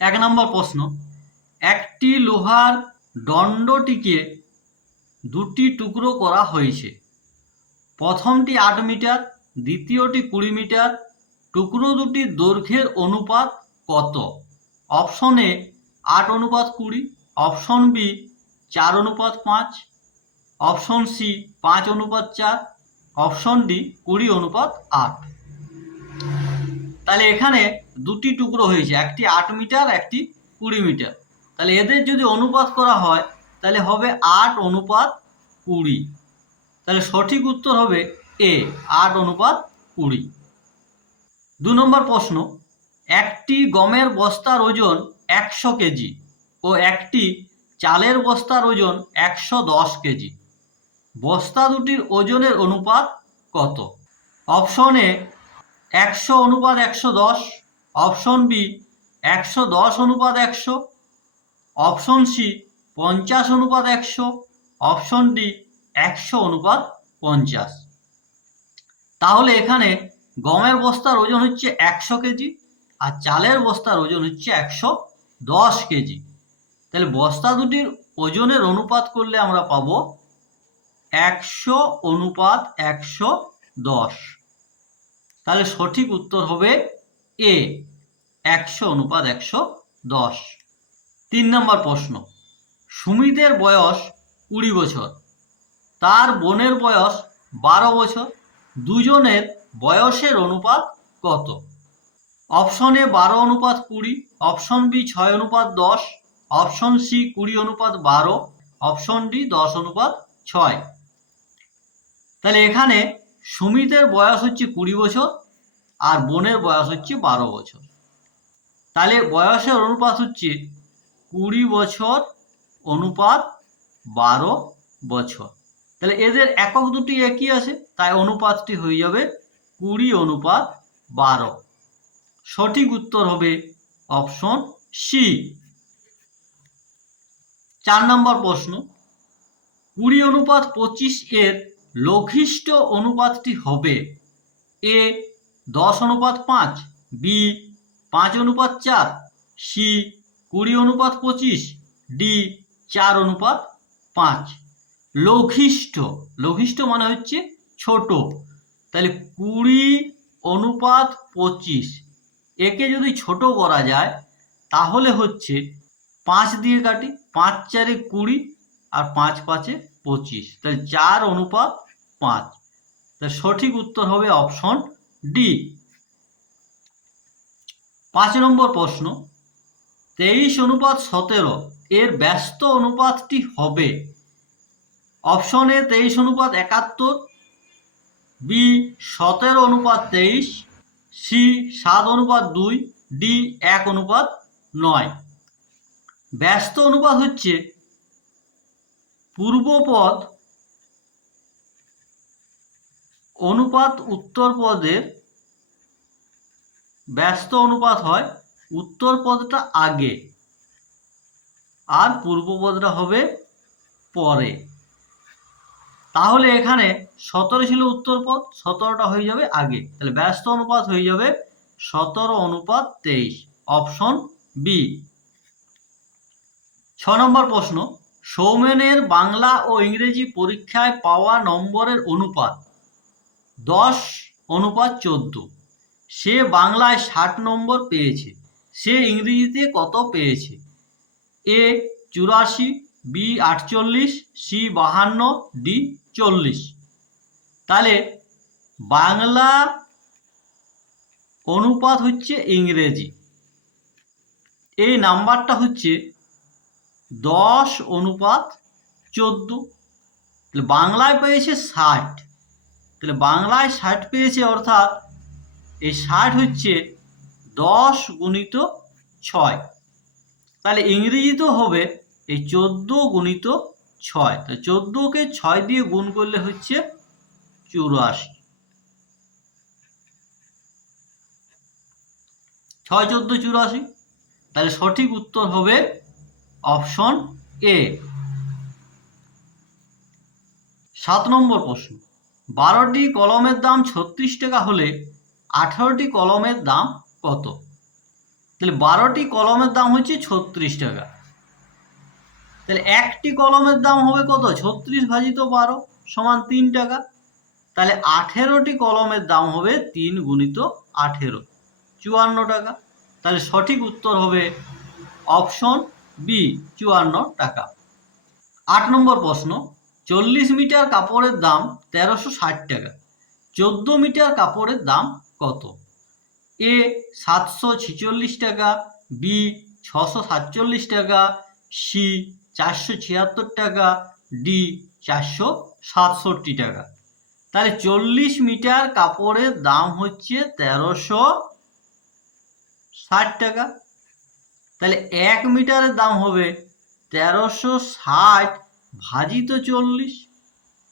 এক নম্বর প্রশ্ন, একটি লোহার দণ্ডটিকে দুটি টুকরো করা হয়েছে। প্রথমটি ৮ মিটার, দ্বিতীয়টি ২০ মিটার। টুকরো দুটির দৈর্ঘ্যের অনুপাত কত? অপশন এ ৮:২০, অপশন বি ৪:৫, অপশন সি ৫:৪, অপশন ডি ২০:৮। তাহলে এখানে দুটি টুকরো হয়েছে, একটি ৮ মিটার, একটি ২০ মিটার। তাহলে এদের যদি অনুপাত করা হয় তাহলে হবে ৮:২০। তাহলে সঠিক উত্তর হবে এ, ৮:২০। ২ নম্বর প্রশ্ন, একটি গমের বস্তার ওজন ১০০ কেজি ও একটি চালের বস্তার ওজন ১১০ কেজি। বস্তা দুটির ওজনের অনুপাত কত? অপশন এ ১০০:১১০, অপশন বি ১১০:১০০, অপশন সি ৫০:১০০, অপশন ডি ১০০:৫০। তাহলে এখানে গমের বস্তার ওজন হচ্ছে ১০০ কেজি আর চালের বস্তার ওজন হচ্ছে ১১০ কেজি। তাহলে বস্তা দুটির ওজনের অনুপাত করলে আমরা পাবো ১০০:১১০। তাহলে সঠিক উত্তর হবে এ, ১০০:১১০। ৩ নম্বর প্রশ্ন, সুমিতের বয়স ২০ বছর, তার বোনের বয়স ১২ বছর। দুজনের বয়সের অনুপাত কত? অপশন এ ১২:২০, অপশন বি ৬:১০, অপশন সি ২০:১২, অপশন ডি ১০:৬। তাহলে এখানে সুমিতের বয়স হচ্ছে ২০ বছর আর বোনের বয়স হচ্ছে ১২ বছর। তাহলে বয়সের অনুপাত হচ্ছে ২০ বছর অনুপাত ১২ বছর। তাহলে এদের একক দুটি একই আছে, তাই অনুপাতটি হয়ে যাবে ২০:১২। সঠিক উত্তর হবে অপশন সি। ৪ নম্বর প্রশ্ন, ২০:২৫ এর লঘিষ্ঠ অনুপাতটি হবে এ ১০:৫, বি ৫:৪, সি ২০:২৫, ডি ৪:৫। লঘিষ্ঠ, লঘিষ্ঠ মানে হচ্ছে ছোট। তাহলে ২০:২৫, একে যদি ছোট করা যায় তাহলে হচ্ছে ৫ দিয়ে কাটি, ৫×৪ = ২০ আর ৫×৫ = ২৫। তাহলে ৪:৫। তাহলে সঠিক উত্তর হবে অপশন ডি। ৫ নম্বর প্রশ্ন, ২৩:১৭ এর ব্যস্ত অনুপাতটি হবে অপশন এ ২৩:৭১, বি ১৭:২৩, সি ৭:২, ডি ১:৯। ব্যস্ত অনুপাত হচ্ছে পূর্বপদ অনুপাত উত্তর পদের, ব্যস্ত অনুপাত হয় উত্তর পদটা আগে আর পূর্ব পদটা হবে পরে। তাহলে এখানে ১৭ ছিল উত্তর পদ, ১৭টা হয়ে যাবে আগে। তাহলে ব্যস্ত অনুপাত হয়ে যাবে ১৭:২৩, অপশন বি। ৬ নম্বর প্রশ্ন, সৌমেনের বাংলা ও ইংরেজি পরীক্ষায় পাওয়া নম্বরের অনুপাত ১০:১৪। সে বাংলায় ৬০ নম্বর পেয়েছে, সে ইংরেজিতে কত পেয়েছে? এ ৮৪, বি ৪৮, সি ৫২, ডি ৪০। তাহলে বাংলা অনুপাত হচ্ছে ইংরেজি, এই নাম্বারটা হচ্ছে ১০:১৪। তাহলে বাংলায় পেয়েছে ৬০, তাহলে বাংলায় ৬০ পেয়েছে, অর্থাৎ এই ৬০ হচ্ছে ১০×৬। তাহলে ইংরেজিতেও হবে এই ১৪×৬। তাহলে ১৪কে ৬ দিয়ে গুণ করলে হচ্ছে ৮৪। ৬×১৪ = ৮৪। তাহলে সঠিক উত্তর হবে অপশন এ। ৭ নম্বর প্রশ্ন, ১২টি কলমের দাম ৩৬ টাকা হলে ১৮টি কলমের দাম কত? তাহলে 12টি কলমের দাম হচ্ছে 36 টাকা। তাহলে একটি কলমের দাম হবে কত? 36 ভাজিত 12 সমান 3 টাকা। তাহলে 18টি কলমের দাম হবে 3 গুণিত 18, 54 টাকা। তাহলে সঠিক উত্তর হবে অপশন বি, 54 টাকা। 8 নম্বর প্রশ্ন, 40 মিটার কাপড়ের দাম 1360 টাকা, 14 মিটার কাপড়ের দাম কত? এ 746 টাকা, বি 647 টাকা, সি 476 টাকা, ডি 467 টাকা। তাহলে 40 মিটার কাপড়ের দাম হচ্ছে 1360 টাকা। তাহলে 1 মিটারের দাম হবে 1360 ভাজিত 40,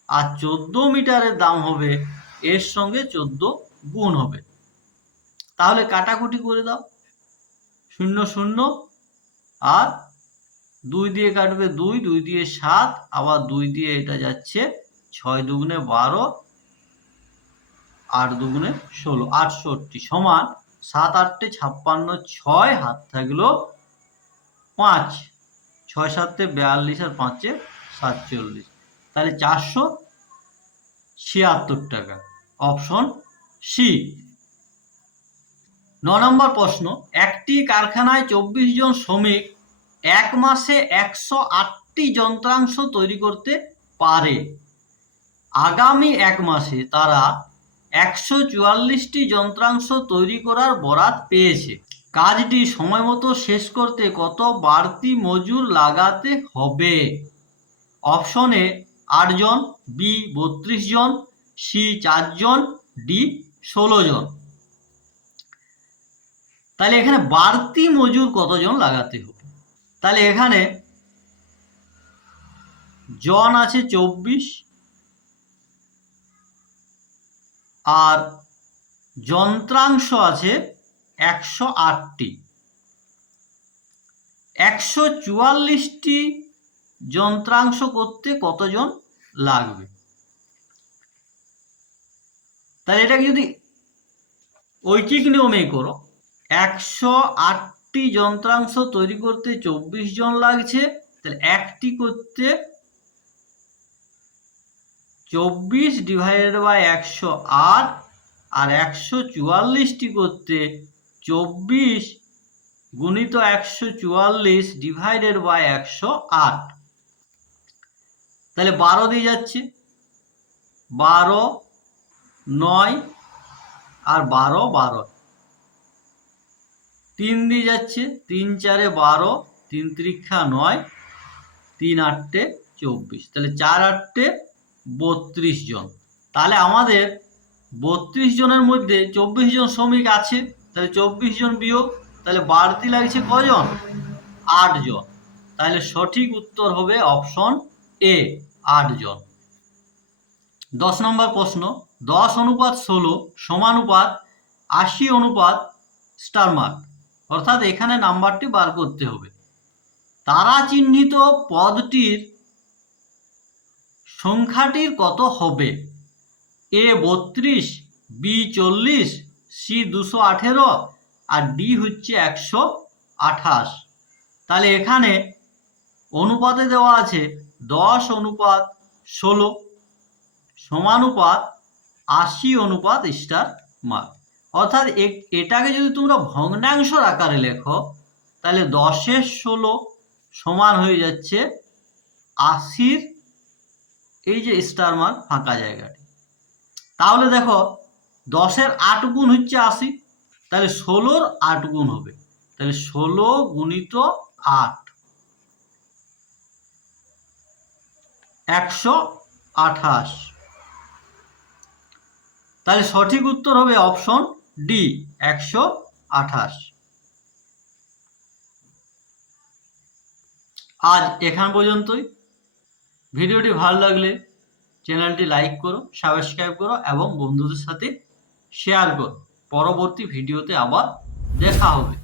আর 14 মিটারের দাম হবে এর সঙ্গে 14 গুণ হবে। তাহলে কাটাকুটি করে দাও, 0 0 আর 2 দিয়ে কাটবে 2, 2 দিয়ে 7, আবার 2 দিয়ে এটা যাচ্ছে 6 দুগুণে 12, 8 দুগুণে 16, 68 সমান 7 8 56, 6 হাত থাকলো 5, 6 7 42 আর 5 47, তাহলে 476 টাকা। Option C. 9 নম্বর প্রশ্ন, একটি কারখানায় 24 জন শ্রমিক এক মাসে 108টি যন্ত্রাংশ তৈরি করতে পারে। আগামী এক মাসে তারা 144টি যন্ত্রাংশ তৈরি করার বরাত পেয়েছে। কাজটি সময়মতো শেষ করতে কত বাড়তি মজুর লাগাতে হবে? অপশন এ 8 জন, বি 32 জন, সি 4 জন, ডি 16 জন। তাহলে এখানে বাড়তি মজুর কতজন লাগাতে হবে? তাহলে এখানে জন আছে 24 আর যন্ত্রাংশ আছে 108টি। 144টি যন্ত্রাংশ করতে কতজন লাগবে? তাহলে এটাকে যদি ঐকিক নিয়মে করো, 108টি যন্ত্রাংশ তৈরি করতে 24 জন লাগছে, তাহলে একটি করতে 24 ডিভাইডেড বাই 108, আর 144টি করতে 24 গুণিত 144 ডিভাইডেড বাই 108। তাহলে 12 দিয়ে যাচ্ছে, 12 9 আর 12 12, 3 দিয়ে যাচ্ছে, 3 4 12, 3 3 9, 3 8 24, তাহলে 4 8 32 জন। তাহলে আমাদের 32 জনের মধ্যে 24 জন শ্রমিক আছে, তাহলে 24 জন বিয়োগ, তাহলে বাড়তি লাগছে কজন? 8 জন। তাহলে সঠিক উত্তর হবে অপশন এ, 8 জন। 10 নম্বর প্রশ্ন, 10:16 সমানুপাত 80 স্টার মার্ক, অর্থাৎ এখানে নাম্বারটি বার করতে হবে। তারা চিহ্নিত পদটির সংখ্যাটির কত হবে? এ 32, বি 40, সি 218, আর ডি হচ্ছে 128। তাহলে এখানে অনুপাতে দেওয়া আছে 10:16 সমানুপাত 80 স্টার মার্ক, অর্থাৎ এটাকে যদি তোমরা ভগ্নাংশের আকারে লেখো, তাহলে 10/16 সমান হয়ে যাচ্ছে 80, এই যে স্টার মার্ক ফাঁকা জায়গাটি। তাহলে দেখো 10-এর 8 গুণ হচ্ছে 80, তাহলে 16-র 8 গুণ হবে, তাহলে 16 গুণিত 8, 128। তাহলে সঠিক উত্তর হবে অপশন ডি, 128। আজ এখান পর্যন্তই। ভিডিওটি ভালো লাগলে চ্যানেলটি লাইক করো, সাবস্ক্রাইব করো এবং বন্ধুদের সাথে শেয়ার করো। পরবর্তী ভিডিওতে আবার দেখা হবে।